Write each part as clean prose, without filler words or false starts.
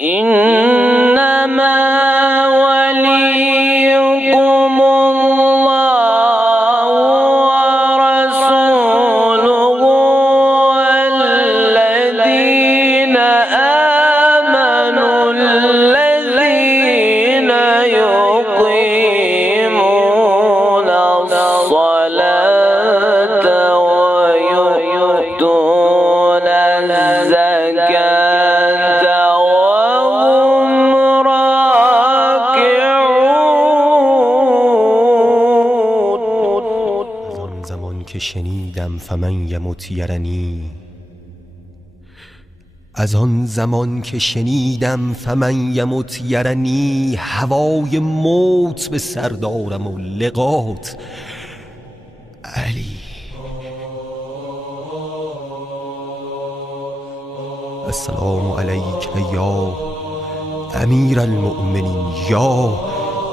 إنما وليكم الله ورسوله والذين آمنوا الذين يقيمون الصلاة ويؤتون الزكاة وهم راكعون. آن زمان که شنیدم فمن یمت یرنی، از آن زمان که شنیدم فمن یمت یرنی، هوای موت به سر دارم و لقات علی. السلام علیک یا امیر المؤمنین یا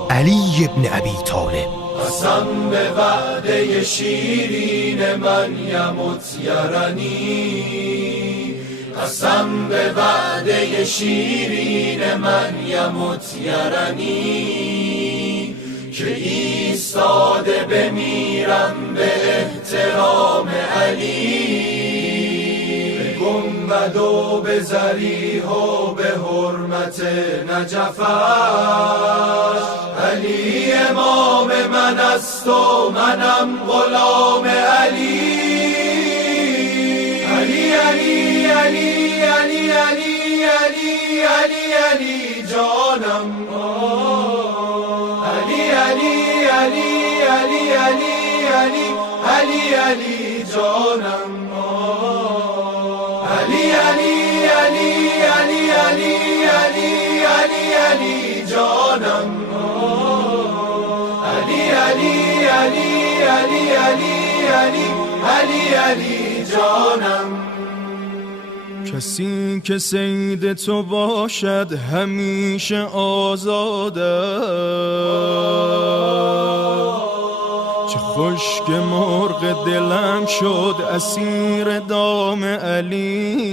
علی ابن ابی طالب. قسم به وعده شیرین من یمت یرنی، قسم به وعده شیرین من یمت یرنی، که ایستاده بمیرم به احترام علی، به گنبد و به ضریح و به حرمت نجفش. علی امام من است و منم غلام علی. علی علی علی علی علی علی علی علی جانم. علی علی علی علی علی علی علی علی جانم. علی علی علی علی علی علی علی علی جانم. علی علی علی علی علی علی علی علی جانم. کسی که صید تو باشد همیشه آزاده، چه خوش که مرغ دلم شد اسیر دام علی.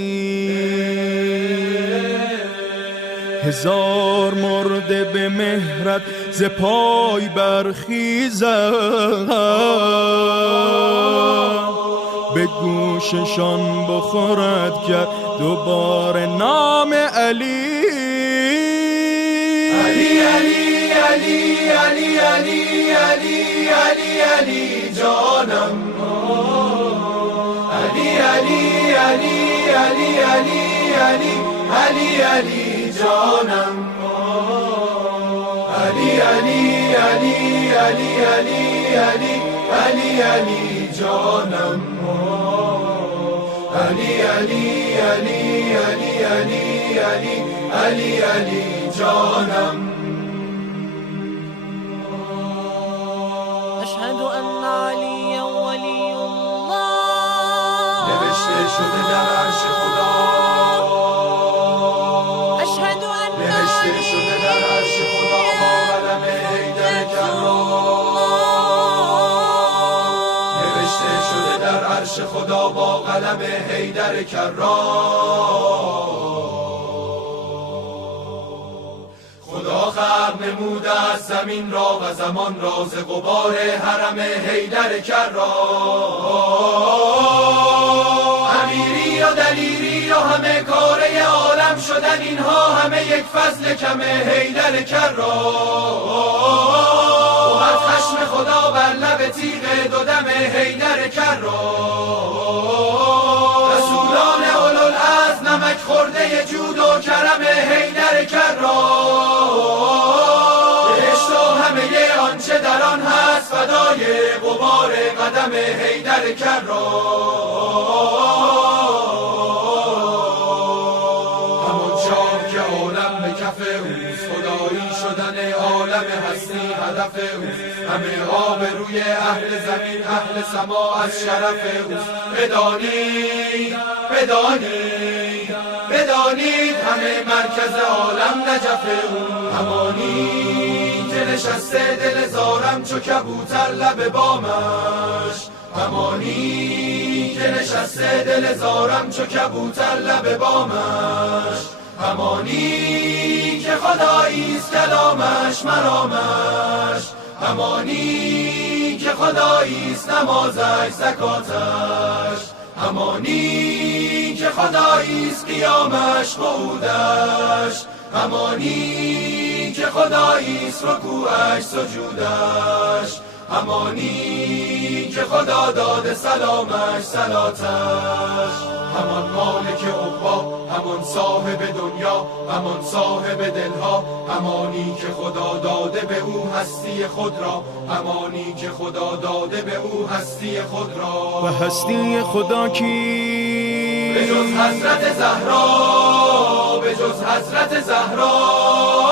هزار مرده به مهرت ز پای برخیزد، به گوششان بخورد کرد دوباره نام علی. علی علی علی علی علی علی علی علی جانم. علی علی علی علی علی علی علی علی جانم. علی علی علی علی علی علی علی علی جانم. علی علی علی علی علی علی علی علی جانم. أشهد أن عليا ولي الله. نوشته شده در عرش خدا. أشهد أن نوشته شده در عرش خدا با قلم حیدر کرام. نوشته شده در عرش خدا با قلم حیدر کرام. خدا خلق نموده از زمین را و زمان را ز غبار حرم حیدر کرام. امیری یا دلیری یا همه کاره عالم شدن، اینها همه یک فضل کم حیدر کرام. و از خشم خدا بر لب تیغ دو دم حیدر کرام. رسولان اولوالعزم نمک خورده جود و کرم حیدر کرام. بهشت و همه آنچه در آن هست فدای غبار قدم حیدر کرام. همون شام که عالم به کف اوست، خدایی شدن عالم هستی هدف اوست. همه آبروی اهل زمین اهل سما از شرف اوست. بدانید بدانید بدانید همه مرکز عالم نجف او. همانی که نشسته دل زارم چو کبوتر لب بامش. همانی که نشسته دل زارم چو کبوتر لب بامش. همانی خداییست کلامش مرامش، همانی که خداییست نمازش زکاتش، همانی که خداییست قیامش قعودش، همانی که خداییست رکوعش سجودش، همانی که خدا داده سلامش صلاتش، همان مالک عقبا، همان صاحب دنیا، همان صاحب دلها، همانی که خدا داده به او هستی خود را، همانی که خدا داده به او هستی خود را. و هستی خدا کی؟ به جز حضرت زهرا، به جز حضرت زهرا،